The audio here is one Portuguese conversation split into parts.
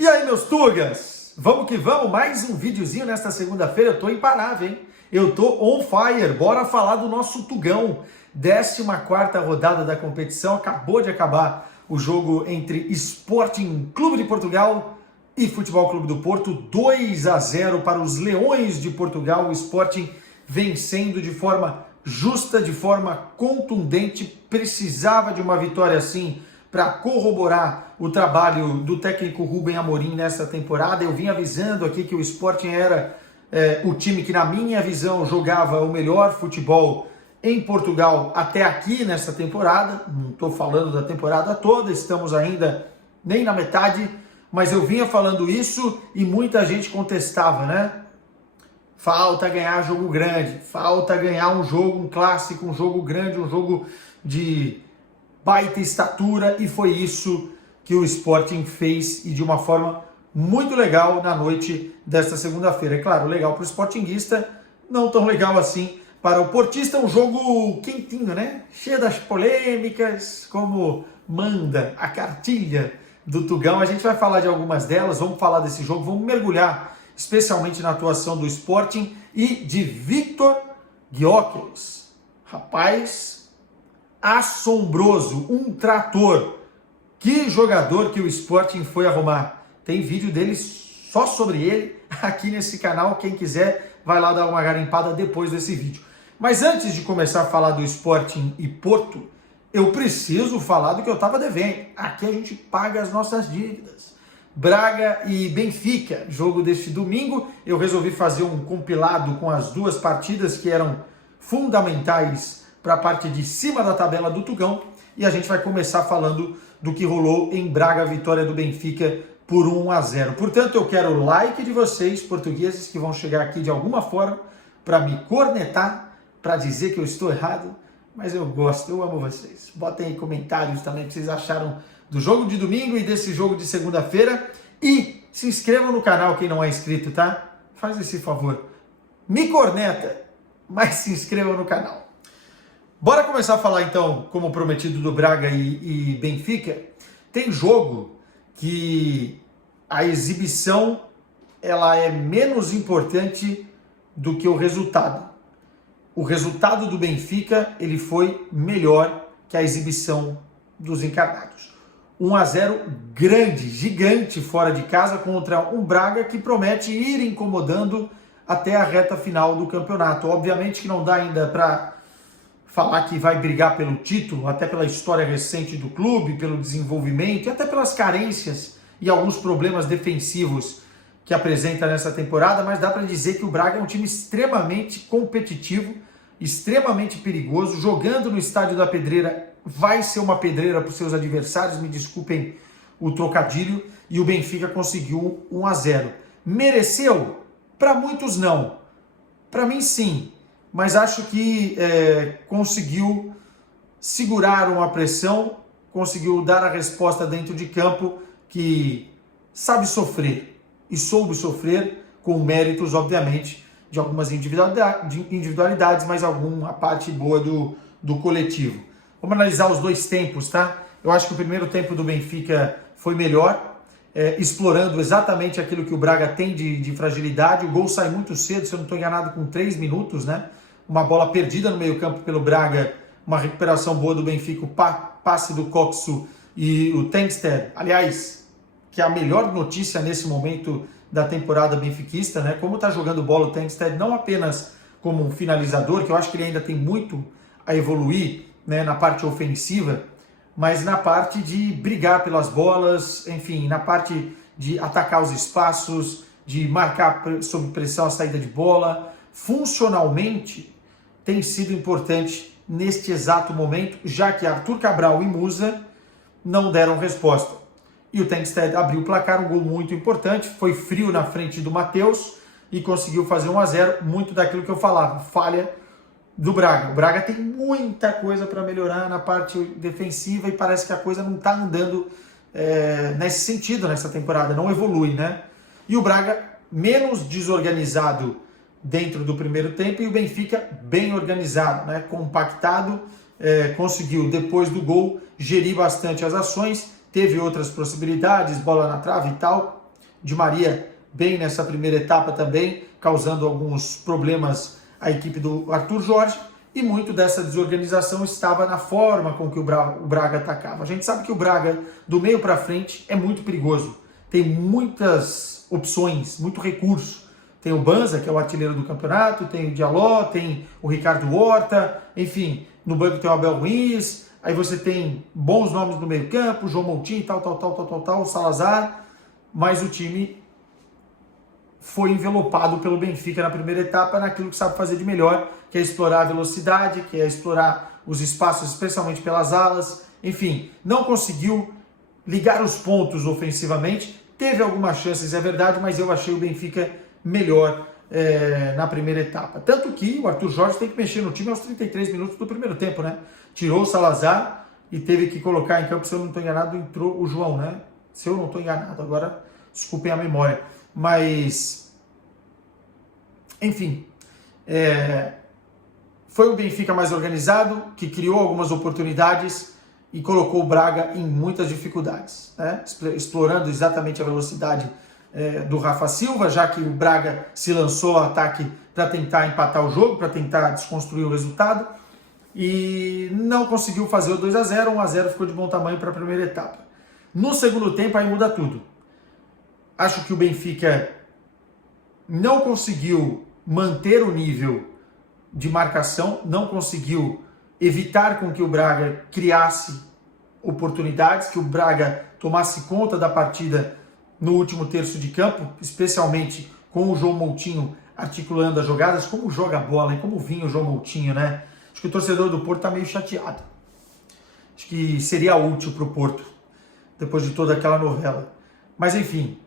E aí, meus tugas? Vamos que vamos, mais um videozinho nesta segunda-feira. Eu tô imparável, hein? Eu tô on fire. Bora falar do nosso Tugão. 14ª rodada da competição. Acabou de acabar o jogo entre Sporting Clube de Portugal e Futebol Clube do Porto. 2-0 para os Leões de Portugal. O Sporting vencendo de forma justa, de forma contundente. Precisava de uma vitória assim para corroborar o trabalho do técnico Rubem Amorim nessa temporada. Eu vim avisando aqui que o Sporting era o time que, na minha visão, jogava o melhor futebol em Portugal até aqui nessa temporada. Não estou falando da temporada toda, estamos ainda nem na metade, mas eu vinha falando isso e muita gente contestava, né? Falta ganhar jogo grande, falta ganhar um jogo, um clássico, um jogo grande, um jogo de baita estatura, e foi isso que o Sporting fez, e de uma forma muito legal na noite desta segunda-feira. É claro, legal para o sportinguista, não tão legal assim para o portista. Um jogo quentinho, né? Cheio das polêmicas, como manda a cartilha do Tugão. A gente vai falar de algumas delas, vamos falar desse jogo, vamos mergulhar especialmente na atuação do Sporting e de Viktor Gyökeres. Rapaz, assombroso, um trator. Que jogador que o Sporting foi arrumar. Tem vídeo dele só sobre ele aqui nesse canal. Quem quiser vai lá dar uma garimpada depois desse vídeo. Mas antes de começar a falar do Sporting e Porto, eu preciso falar do que eu estava devendo. Aqui a gente paga as nossas dívidas. Braga e Benfica, jogo deste domingo. Eu resolvi fazer um compilado com as duas partidas que eram fundamentais para a parte de cima da tabela do Tugão, e a gente vai começar falando do que rolou em Braga, a vitória do Benfica por 1-0. Portanto, eu quero o like de vocês, portugueses, que vão chegar aqui de alguma forma para me cornetar, para dizer que eu estou errado, mas eu gosto, eu amo vocês. Botem aí comentários também o que vocês acharam do jogo de domingo e desse jogo de segunda-feira, e se inscrevam no canal quem não é inscrito, tá? Faz esse favor. Me corneta, mas se inscrevam no canal. Bora começar a falar então, como prometido, do Braga e Benfica. Tem jogo que a exibição ela é menos importante do que o resultado. O resultado do Benfica ele foi melhor que a exibição dos encarnados. 1-0 grande, gigante fora de casa contra um Braga que promete ir incomodando até a reta final do campeonato. Obviamente que não dá ainda para falar que vai brigar pelo título, até pela história recente do clube, pelo desenvolvimento e até pelas carências e alguns problemas defensivos que apresenta nessa temporada, mas dá para dizer que o Braga é um time extremamente competitivo, extremamente perigoso. Jogando no Estádio da Pedreira vai ser uma pedreira para os seus adversários, me desculpem o trocadilho, e o Benfica conseguiu 1-0. Mereceu? Para muitos não, para mim sim. Mas acho que conseguiu segurar uma pressão, conseguiu dar a resposta dentro de campo, que sabe sofrer e soube sofrer com méritos, obviamente, de algumas individualidades, mas a parte boa do coletivo. Vamos analisar os dois tempos, tá? Eu acho que o primeiro tempo do Benfica foi melhor, explorando exatamente aquilo que o Braga tem de fragilidade. O gol sai muito cedo, se eu não estou enganado, com 3 minutos, né? Uma bola perdida no meio-campo pelo Braga, uma recuperação boa do Benfica, o passe do Coxu e o Tengsted. Aliás, que é a melhor notícia nesse momento da temporada benfiquista, né? Como está jogando bola o Tengsted, não apenas como um finalizador, que eu acho que ele ainda tem muito a evoluir, né, na parte ofensiva, mas na parte de brigar pelas bolas, enfim, na parte de atacar os espaços, de marcar sob pressão a saída de bola. Funcionalmente, tem sido importante neste exato momento, já que Arthur Cabral e Musa não deram resposta. E o Tengsted abriu o placar, um gol muito importante, foi frio na frente do Matheus e conseguiu fazer 1-0, muito daquilo que eu falava, falha do Braga. O Braga tem muita coisa para melhorar na parte defensiva e parece que a coisa não está andando nesse sentido nessa temporada, não evolui, né? E o Braga menos desorganizado dentro do primeiro tempo, e o Benfica bem organizado, né? Compactado, conseguiu, depois do gol, gerir bastante as ações, teve outras possibilidades, bola na trave e tal, Di Maria bem nessa primeira etapa também, causando alguns problemas à equipe do Arthur Jorge, e muito dessa desorganização estava na forma com que o Braga atacava. A gente sabe que o Braga, do meio para frente, é muito perigoso. Tem muitas opções, muito recurso. Tem o Banza, que é o artilheiro do campeonato, tem o Diallo, tem o Ricardo Horta, enfim, no banco tem o Abel Ruiz, aí você tem bons nomes no meio campo, João Moutinho, tal, Salazar, mas o time foi envelopado pelo Benfica na primeira etapa naquilo que sabe fazer de melhor, que é explorar a velocidade, que é explorar os espaços, especialmente pelas alas, enfim, não conseguiu ligar os pontos ofensivamente, teve algumas chances, é verdade, mas eu achei o Benfica melhor na primeira etapa. Tanto que o Arthur Jorge tem que mexer no time aos 33 minutos do primeiro tempo, né? Tirou o Salazar e teve que colocar em campo, se eu não estou enganado, entrou o João, né? Se eu não estou enganado, agora desculpem a memória. Mas, enfim, foi o Benfica mais organizado, que criou algumas oportunidades e colocou o Braga em muitas dificuldades, né? Explorando exatamente a velocidade do Rafa Silva, já que o Braga se lançou ao ataque para tentar empatar o jogo, para tentar desconstruir o resultado, e não conseguiu fazer o 2-0, 1-0 ficou de bom tamanho para a primeira etapa. No segundo tempo aí muda tudo. Acho que o Benfica não conseguiu manter o nível de marcação, não conseguiu evitar com que o Braga criasse oportunidades, que o Braga tomasse conta da partida no último terço de campo, especialmente com o João Moutinho articulando as jogadas. Como joga a bola, hein? Como vinha o João Moutinho, né? Acho que o torcedor do Porto está meio chateado. Acho que seria útil para o Porto, depois de toda aquela novela. Mas enfim,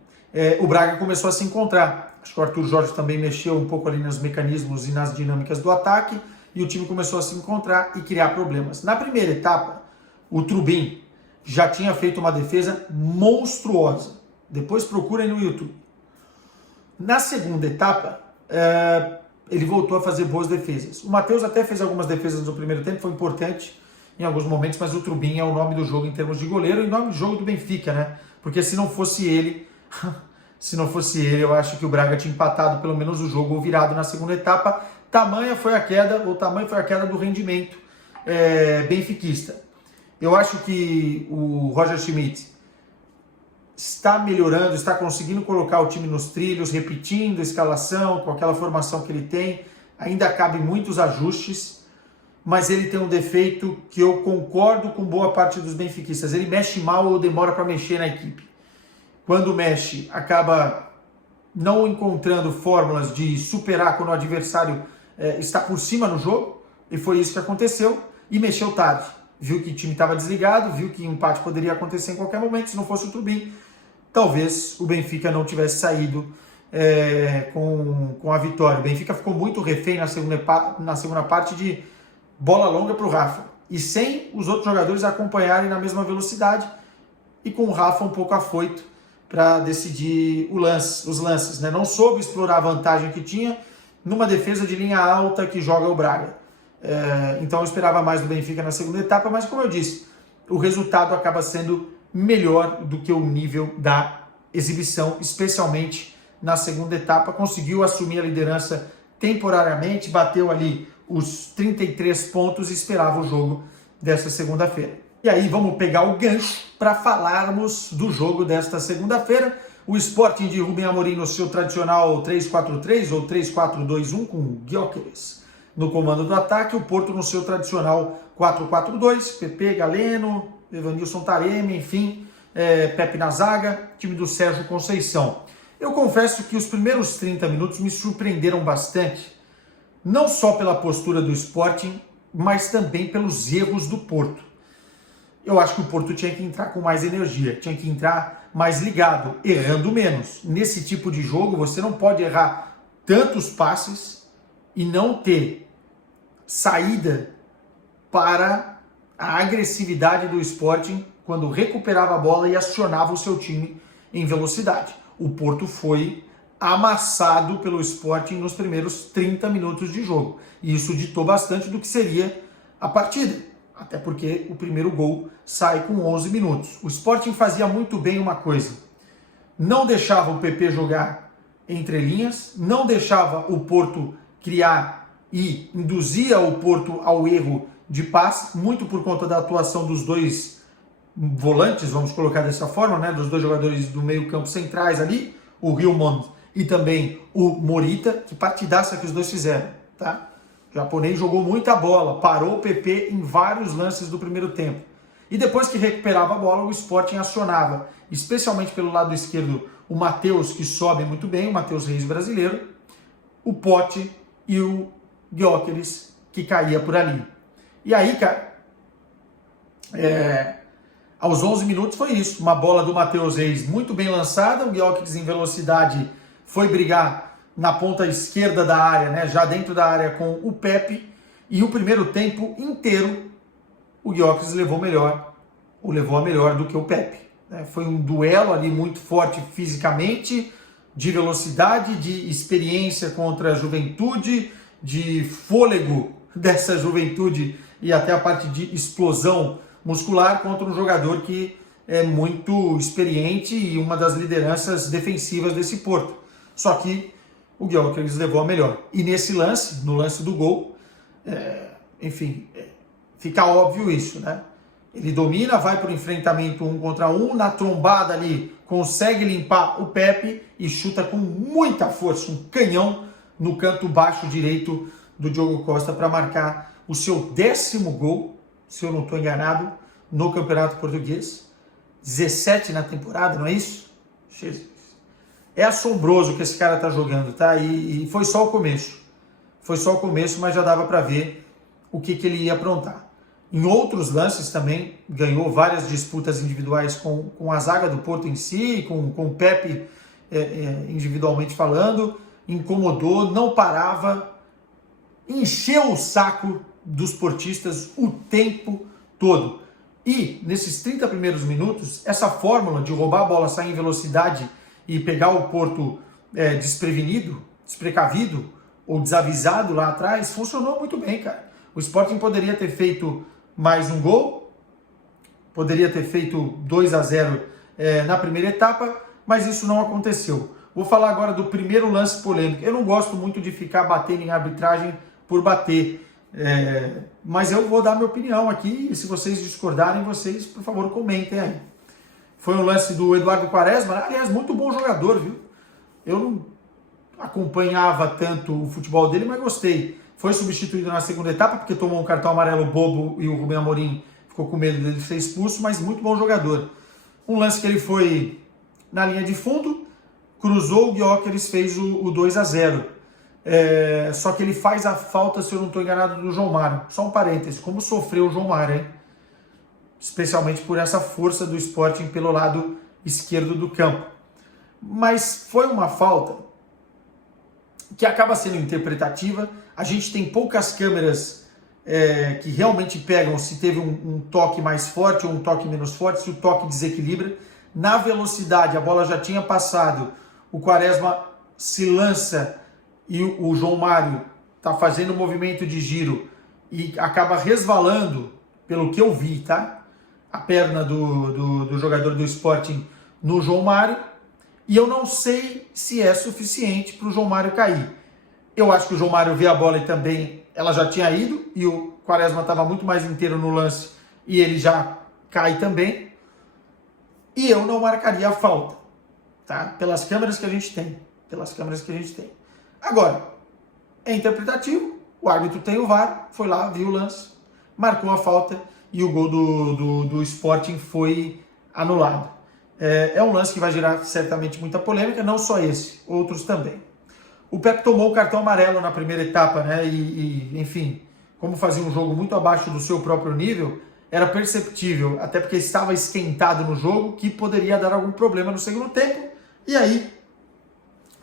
o Braga começou a se encontrar. Acho que o Arthur Jorge também mexeu um pouco ali nos mecanismos e nas dinâmicas do ataque, e o time começou a se encontrar e criar problemas. Na primeira etapa, o Trubin já tinha feito uma defesa monstruosa. Depois procurem no YouTube. Na segunda etapa, ele voltou a fazer boas defesas. O Matheus até fez algumas defesas no primeiro tempo, foi importante em alguns momentos, mas o Trubin é o nome do jogo em termos de goleiro e nome do jogo do Benfica, né? Porque se não fosse ele, eu acho que o Braga tinha empatado pelo menos o jogo ou virado na segunda etapa. Tamanho foi a queda do rendimento benfiquista. Eu acho que o Roger Schmidt está melhorando, está conseguindo colocar o time nos trilhos, repetindo a escalação, com aquela formação que ele tem. Ainda cabe muitos ajustes, mas ele tem um defeito que eu concordo com boa parte dos benfiquistas. Ele mexe mal ou demora para mexer na equipe. Quando mexe, acaba não encontrando fórmulas de superar quando o adversário está por cima no jogo, e foi isso que aconteceu, e mexeu tarde. Viu que o time estava desligado, viu que o empate poderia acontecer em qualquer momento, se não fosse o Trubin, talvez o Benfica não tivesse saído com a vitória. O Benfica ficou muito refém na segunda parte de bola longa para o Rafa, e sem os outros jogadores acompanharem na mesma velocidade, e com o Rafa um pouco afoito para decidir os lances, né? Não soube explorar a vantagem que tinha numa defesa de linha alta que joga o Braga. Então eu esperava mais do Benfica na segunda etapa, mas como eu disse, o resultado acaba sendo melhor do que o nível da exibição, especialmente na segunda etapa. Conseguiu assumir a liderança temporariamente, bateu ali os 33 pontos e esperava o jogo dessa segunda-feira. E aí vamos pegar o gancho para falarmos do jogo desta segunda-feira. O Sporting de Rubem Amorim no seu tradicional 3-4-3 ou 3-4-2-1 com Gyökeres no comando do ataque, o Porto no seu tradicional 4-4-2, PP, Galeno, Evanilson Taremi, enfim, Pepe na zaga, time do Sérgio Conceição. Eu confesso que os primeiros 30 minutos me surpreenderam bastante, não só pela postura do Sporting, mas também pelos erros do Porto. Eu acho que o Porto tinha que entrar com mais energia, tinha que entrar mais ligado, errando menos. Nesse tipo de jogo, você não pode errar tantos passes e não ter saída para a agressividade do Sporting quando recuperava a bola e acionava o seu time em velocidade. O Porto foi amassado pelo Sporting nos primeiros 30 minutos de jogo. E isso ditou bastante do que seria a partida. Até porque o primeiro gol sai com 11 minutos. O Sporting fazia muito bem uma coisa. não deixava o PP jogar entre linhas, não deixava o Porto criar e induzia o Porto ao erro de passe, muito por conta da atuação dos dois volantes, vamos colocar dessa forma, né, dos dois jogadores do meio campo centrais ali, o Gilmond e também o Morita, que partidaça que os dois fizeram, tá? O japonês jogou muita bola, parou o PP em vários lances do primeiro tempo. E depois que recuperava a bola, o Sporting acionava, especialmente pelo lado esquerdo, o Matheus, que sobe muito bem, o Matheus Reis brasileiro, o Pote e o Gyökeres, que caía por ali. E aí, cara, aos 11 minutos foi isso, uma bola do Matheus Reis muito bem lançada, o Gyökeres em velocidade foi brigar na ponta esquerda da área, né, já dentro da área com o Pepe, e o primeiro tempo inteiro o Gyökeres levou a melhor do que o Pepe. Né? Foi um duelo ali muito forte fisicamente, de velocidade, de experiência contra a juventude, de fôlego dessa juventude e até a parte de explosão muscular contra um jogador que é muito experiente e uma das lideranças defensivas desse Porto. Só que o Gyökeres levou a melhor. E nesse lance, no lance do gol, fica óbvio isso, né? Ele domina, vai para o enfrentamento 1 contra 1, na trombada ali consegue limpar o Pepe e chuta com muita força, um canhão no canto baixo direito do Diogo Costa para marcar o seu 10º gol, se eu não estou enganado, no Campeonato Português. 17 na temporada, não é isso? Jesus. É assombroso o que esse cara tá jogando, tá? E foi só o começo. Foi só o começo, mas já dava para ver o que ele ia aprontar. Em outros lances também, ganhou várias disputas individuais com a zaga do Porto em si, com o Pepe individualmente falando, incomodou, não parava, encheu o saco dos portistas o tempo todo. E, nesses 30 primeiros minutos, essa fórmula de roubar a bola, sair em velocidade e pegar o Porto desprevenido, desprecavido ou desavisado lá atrás, funcionou muito bem, cara. O Sporting poderia ter feito mais um gol, poderia ter feito 2-0 na primeira etapa, mas isso não aconteceu. Vou falar agora do primeiro lance polêmico. Eu não gosto muito de ficar batendo em arbitragem por bater, mas eu vou dar minha opinião aqui, e se vocês discordarem, vocês, por favor, comentem aí. Foi um lance do Eduardo Quaresma, aliás, muito bom jogador, viu? Eu não acompanhava tanto o futebol dele, mas gostei. Foi substituído na segunda etapa, porque tomou um cartão amarelo bobo e o Rubem Amorim ficou com medo dele ser expulso, mas muito bom jogador. Um lance que ele foi na linha de fundo, cruzou, o Gyökeres fez o 2-0. Só que ele faz a falta, se eu não estou enganado, do João Mário. Só um parêntese, como sofreu o João Mário, hein? Especialmente por essa força do Sporting pelo lado esquerdo do campo. Mas foi uma falta que acaba sendo interpretativa. A gente tem poucas câmeras que realmente pegam se teve um toque mais forte ou um toque menos forte, se o toque desequilibra. Na velocidade, a bola já tinha passado, o Quaresma se lança e o João Mário está fazendo o movimento de giro e acaba resvalando, pelo que eu vi, tá? A perna do jogador do Sporting no João Mário, e eu não sei se é suficiente para o João Mário cair. Eu acho que o João Mário vê a bola e também ela já tinha ido, e o Quaresma estava muito mais inteiro no lance e ele já cai também. E eu não marcaria a falta, tá? Pelas câmeras que a gente tem. Agora, é interpretativo, o árbitro tem o VAR, foi lá, viu o lance, marcou a falta e o gol do Sporting foi anulado. É um lance que vai gerar certamente muita polêmica, não só esse, outros também. O Pepe tomou o cartão amarelo na primeira etapa, né? Enfim, como fazia um jogo muito abaixo do seu próprio nível, era perceptível, até porque estava esquentado no jogo, que poderia dar algum problema no segundo tempo. E aí,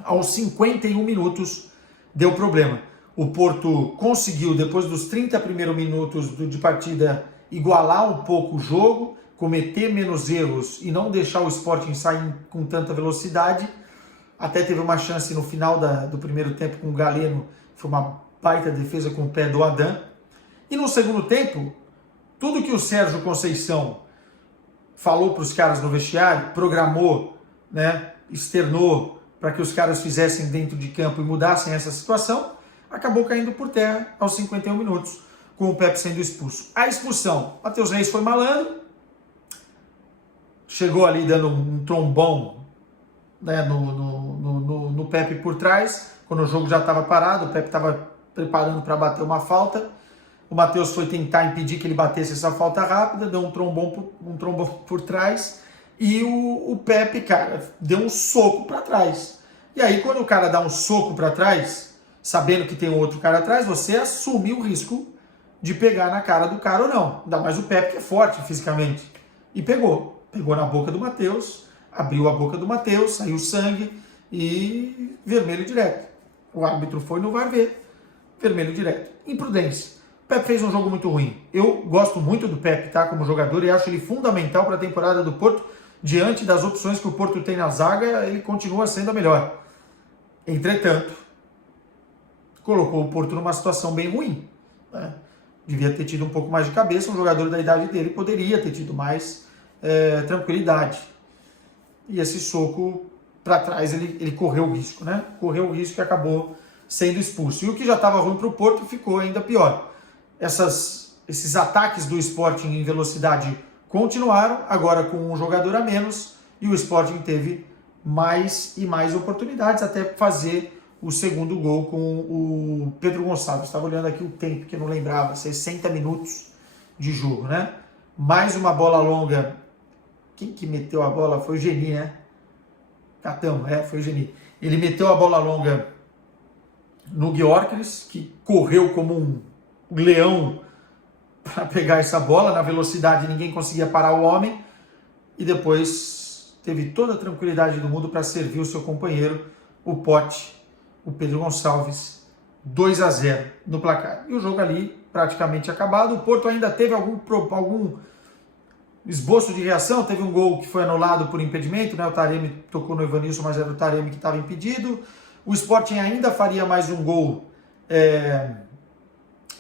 aos 51 minutos, deu problema. O Porto conseguiu, depois dos 30 primeiros minutos de partida, igualar um pouco o jogo, cometer menos erros e não deixar o Sporting sair com tanta velocidade. Até teve uma chance no final do primeiro tempo com o Galeno, foi uma baita defesa com o pé do Adam. E no segundo tempo, tudo que o Sérgio Conceição falou para os caras no vestiário, programou, né, externou para que os caras fizessem dentro de campo e mudassem essa situação, acabou caindo por terra aos 51 minutos, com o Pepe sendo expulso. A expulsão, Matheus Reis foi malandro, chegou ali dando um trombão, né, no Pepe por trás, quando o jogo já estava parado, o Pepe estava preparando para bater uma falta, o Matheus foi tentar impedir que ele batesse essa falta rápida, deu um trombão por trás, e o Pepe, cara, deu um soco para trás. E aí, quando o cara dá um soco para trás, sabendo que tem outro cara atrás, você assume o risco de pegar na cara do cara ou não. Ainda mais o Pepe, que é forte fisicamente. E pegou. Pegou na boca do Matheus, abriu a boca do Matheus, saiu sangue e vermelho direto. O árbitro foi no VAR ver, vermelho direto. Imprudência. O Pepe fez um jogo muito ruim. Eu gosto muito do Pepe, tá, como jogador, e acho ele fundamental para a temporada do Porto. Diante das opções que o Porto tem na zaga, ele continua sendo a melhor. Entretanto, colocou o Porto numa situação bem ruim, né? Devia ter tido um pouco mais de cabeça, um jogador da idade dele poderia ter tido mais tranquilidade. E esse soco para trás, ele correu o risco, né? Correu o risco e acabou sendo expulso. E o que já estava ruim para o Porto ficou ainda pior. Esses ataques do Sporting em velocidade continuaram, agora com um jogador a menos, e o Sporting teve mais e mais oportunidades até fazer o segundo gol com o Pedro Gonçalves. Estava olhando aqui o tempo, que eu não lembrava, 60 minutos de jogo, né? Mais uma bola longa. Quem que meteu a bola? Foi o Geni, né? Catão, foi o Geni. Ele meteu a bola longa no Gyökeres, que correu como um leão para pegar essa bola. Na velocidade ninguém conseguia parar o homem. E depois teve toda a tranquilidade do mundo para servir o seu companheiro, o Pote, o Pedro Gonçalves, 2-0 no placar. E o jogo ali praticamente acabado. O Porto ainda teve algum esboço de reação, teve um gol que foi anulado por impedimento, né? O Taremi tocou no Evanilson, mas era o Taremi que estava impedido. O Sporting ainda faria mais um gol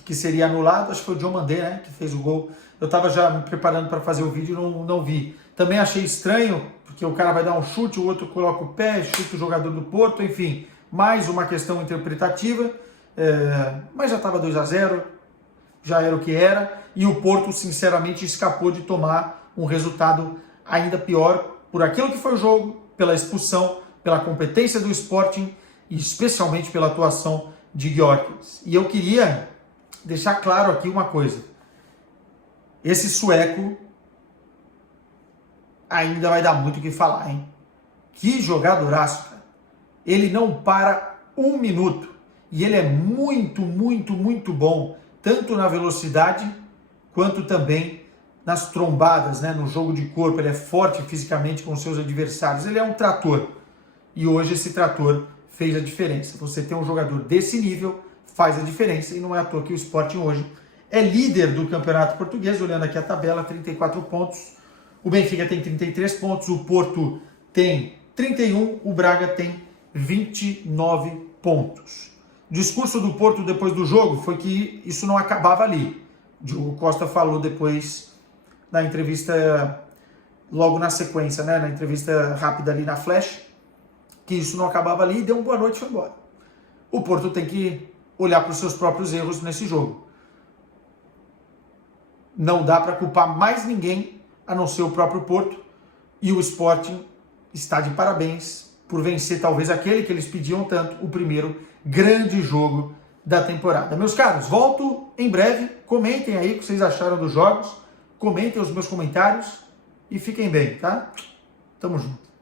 que seria anulado, acho que foi o Diomandé, né, que fez o gol. Eu estava já me preparando para fazer o vídeo e não vi. Também achei estranho, porque o cara vai dar um chute, o outro coloca o pé, chuta o jogador do Porto, enfim, mais uma questão interpretativa, mas já estava 2-0, já era o que era, e o Porto, sinceramente, escapou de tomar um resultado ainda pior por aquilo que foi o jogo, pela expulsão, pela competência do Sporting e especialmente pela atuação de Gyökeres. E eu queria deixar claro aqui uma coisa. Esse sueco ainda vai dar muito o que falar, hein? Que jogadoraço, cara. Ele não para um minuto. E ele é muito, muito, muito bom, tanto na velocidade, quanto também nas trombadas, né? No jogo de corpo. Ele é forte fisicamente com os seus adversários. Ele é um trator. E hoje esse trator fez a diferença. Você ter um jogador desse nível faz a diferença. E não é à toa que o Sporting hoje é líder do Campeonato Português. Olhando aqui a tabela, 34 pontos. O Benfica tem 33 pontos. O Porto tem 31. O Braga tem 29 pontos. O discurso do Porto depois do jogo foi que isso não acabava ali. O Diogo Costa falou depois na entrevista, logo na sequência, né, na entrevista rápida ali na Flash, que isso não acabava ali, deu uma boa noite e foi embora. O Porto tem que olhar para os seus próprios erros nesse jogo. Não dá para culpar mais ninguém a não ser o próprio Porto, e o Sporting está de parabéns por vencer talvez aquele que eles pediam tanto, o primeiro grande jogo da temporada. Meus caros, volto em breve. Comentem aí o que vocês acharam dos jogos, comentem os meus comentários e fiquem bem, tá? Tamo junto.